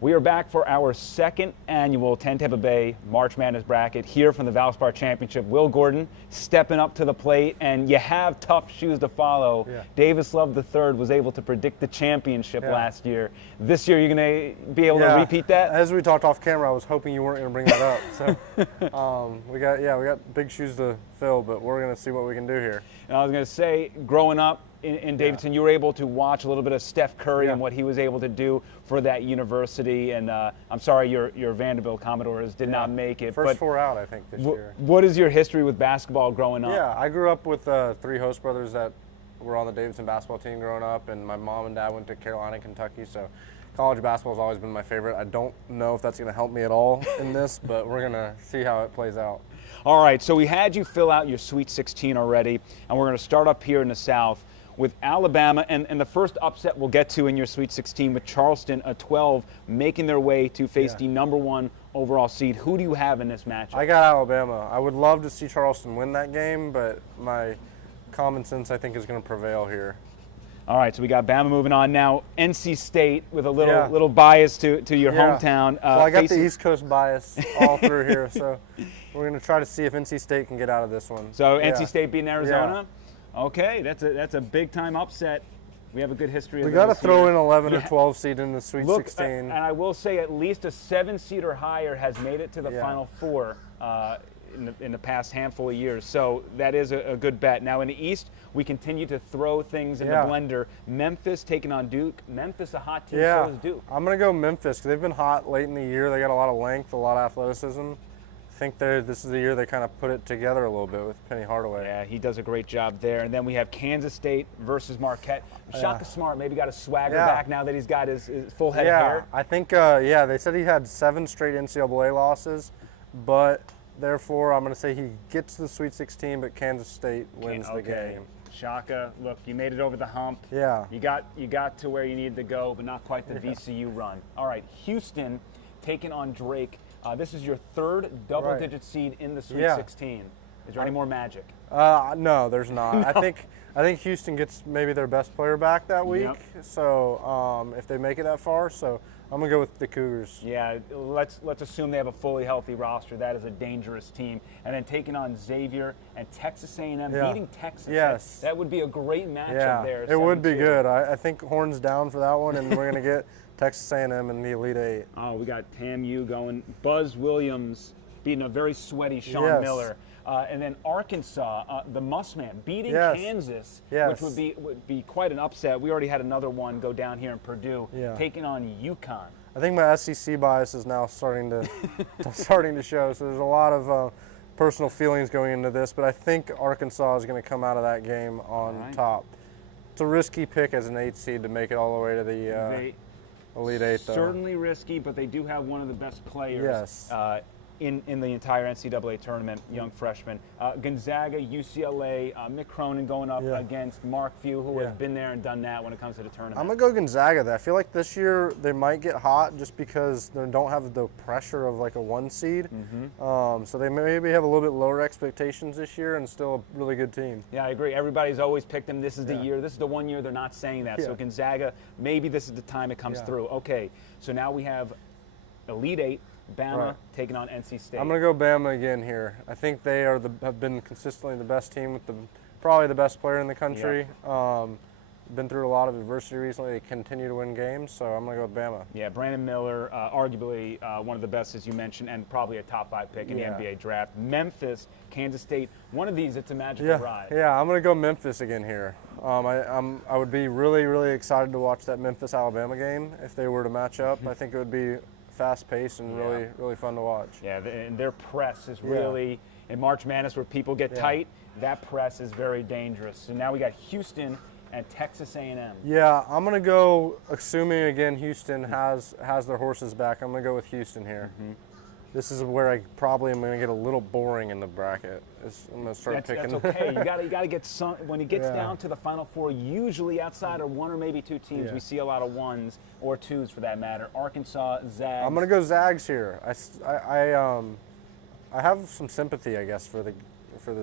We are back for our second annual 10 Tampa Bay March Madness bracket here from the Valspar Championship. Will Gordon stepping up to the plate, and you have tough shoes to follow. Yeah. Davis Love III was able to predict the championship last year. This year, you're going to be able to repeat that? As we talked off camera, I was hoping you weren't going to bring that up. So we got big shoes to fill, but we're going to see what we can do here. And I was going to say, growing up in Davidson, you were able to watch a little bit of Steph Curry and what he was able to do for that university. And I'm sorry your Vanderbilt Commodores did not make it. First four out, I think, this year. What is your history with basketball growing up? Yeah, I grew up with three host brothers that were on the Davidson basketball team growing up, and my mom and dad went to Carolina, Kentucky, so college basketball has always been my favorite. I don't know if that's going to help me at all in this, but we're going to see how it plays out. All right, so we had you fill out your Sweet 16 already, and we're going to start up here in the South with Alabama, and the first upset we'll get to in your Sweet 16 with Charleston, a 12, making their way to face the #1 overall seed. Who do you have in this matchup? I got Alabama. I would love to see Charleston win that game, but my common sense, I think, is going to prevail here. All right, so we got Bama moving on now. NC State with a little bias to your hometown. Well, I got the East Coast bias all through here, so we're going to try to see if NC State can get out of this one. So NC State beating Arizona? Okay, that's a big-time upset. We have a good history of We got to throw here. in 11 or 12 seed in the Sweet 16. And I will say at least a 7 seed or higher has made it to the Final Four in the past handful of years. So that is a good bet. Now in the East, we continue to throw things in the blender. Memphis taking on Duke. Memphis a hot team, so is Duke. I'm going to go Memphis because they've been hot late in the year. They got a lot of length, a lot of athleticism. I think this is the year they kind of put it together a little bit with Penny Hardaway. Yeah, he does a great job there. And then we have Kansas State versus Marquette. Shaka Smart maybe got a swagger back now that he's got his full head of hair. I think, they said he had 7 straight NCAA losses, but therefore I'm going to say he gets to the Sweet 16, but Kansas State wins the game. Shaka, look, you made it over the hump. Yeah. You got to where you needed to go, but not quite the VCU run. All right, Houston taking on Drake. This is your third double-digit seed in the Sweet 16. Is there any more magic? No, there's not. I think Houston gets maybe their best player back that week. So if they make it that far, so I'm gonna go with the Cougars. Yeah, let's assume they have a fully healthy roster. That is a dangerous team. And then taking on Xavier and Texas A&M, beating Texas. Yes, that would be a great matchup there. It would be good. I think Horns down for that one, and we're gonna get Texas A&M in the Elite Eight. Oh, we got TAMU going. Buzz Williams beating a very sweaty Sean Miller. And then Arkansas, the Muskman, beating Kansas, which would be quite an upset. We already had another one go down here in Purdue, taking on UConn. I think my SEC bias is now starting to show. So there's a lot of personal feelings going into this, but I think Arkansas is going to come out of that game on top. It's a risky pick as an 8 seed to make it all the way to the Elite Eight, though. Certainly risky, but they do have one of the best players in the entire NCAA tournament, young freshman. Gonzaga, UCLA, Mick Cronin going up against Mark Few, who has been there and done that when it comes to the tournament. I'm going to go Gonzaga there. I feel like this year they might get hot just because they don't have the pressure of like a 1 seed. So they maybe have a little bit lower expectations this year and still a really good team. Yeah, I agree. Everybody's always picked them. This is the year. This is the one year they're not saying that. So Gonzaga, maybe this is the time it comes through. Okay, so now we have Elite Eight. Bama taking on NC State. I'm going to go Bama again here. I think they have been consistently the best team with probably the best player in the country. Been through a lot of adversity recently. They continue to win games, so I'm going to go with Bama. Yeah, Brandon Miller, arguably one of the best, as you mentioned, and probably a top 5 pick in the NBA draft. Memphis, Kansas State. One of these, it's a magical ride. Yeah, I'm going to go Memphis again here. I would be really, really excited to watch that Memphis-Alabama game if they were to match up. I think it would be fast-paced and really, really fun to watch. Yeah, and their press is really, in March Madness where people get tight, that press is very dangerous. So now we got Houston and Texas A&M. Yeah, I'm going to go, assuming again Houston has their horses back, I'm going to go with Houston here. This is where I probably am going to get a little boring in the bracket. I'm going to start picking. That's okay. you got to get some. When it gets down to the Final Four, usually outside of 1 or maybe 2 teams, we see a lot of 1s or 2s for that matter. Arkansas, Zags. I'm going to go Zags here. I have some sympathy, I guess, for the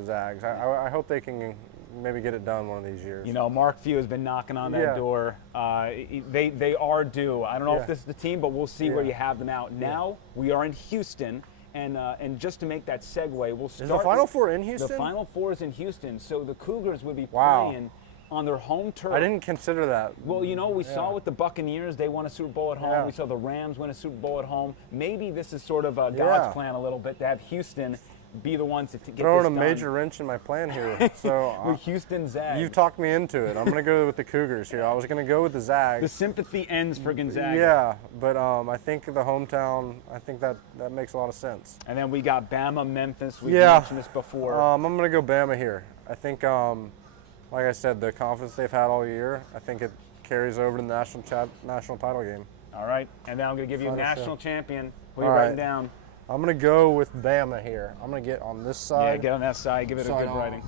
Zags. I hope they can maybe get it done one of these years. You know, Mark Few has been knocking on that door. They are due. I don't know if this is the team, but we'll see where you have them out. Now we are in Houston, and just to make that segue, we'll start. Is the Final Four in Houston? The Final Four is in Houston, so the Cougars would be playing on their home turf. I didn't consider that. Well, you know, we saw with the Buccaneers, they won a Super Bowl at home. Yeah. We saw the Rams win a Super Bowl at home. Maybe this is sort of God's plan a little bit to have Houston be the ones to get throwing this a done. major wrench in my plan here. So With Houston Zags. You've talked me into it. I'm going to go with the Cougars here. I was going to go with the Zags. The sympathy ends for Gonzaga. Yeah, but I think the hometown, I think that makes a lot of sense. And then we got Bama, Memphis. We've mentioned this before. I'm going to go Bama here. I think, like I said, the confidence they've had all year, I think it carries over to the national title game. All right, and then I'm going to give you a national champion. What are you All writing right. down? I'm going to go with Bama here. I'm going to get on this side. Yeah, get on that side. Give it a good writing.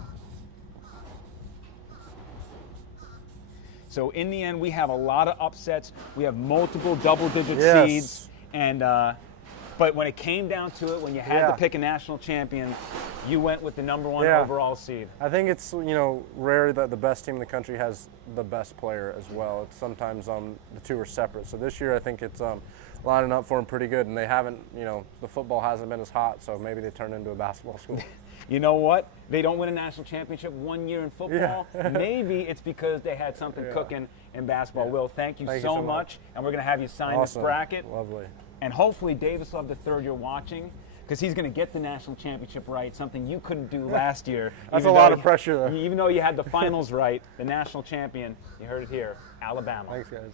So in the end, we have a lot of upsets. We have multiple double-digit seeds, and but when it came down to it, when you had to pick a national champion, you went with the number one overall seed. I think it's rare that the best team in the country has the best player as well. It's sometimes the two are separate. So this year, I think it's lining up for them pretty good, and they haven't, the football hasn't been as hot, so maybe they turn into a basketball school. You know what? They don't win a national championship one year in football. Maybe it's because they had something cooking in basketball. Will, thank you so much, and we're going to have you sign this bracket. Lovely. And hopefully Davis will have the third year watching, because he's going to get the national championship right, something you couldn't do last year. That's a lot of pressure, though. Even though you had the finals right, the national champion, you heard it here, Alabama. Thanks, guys.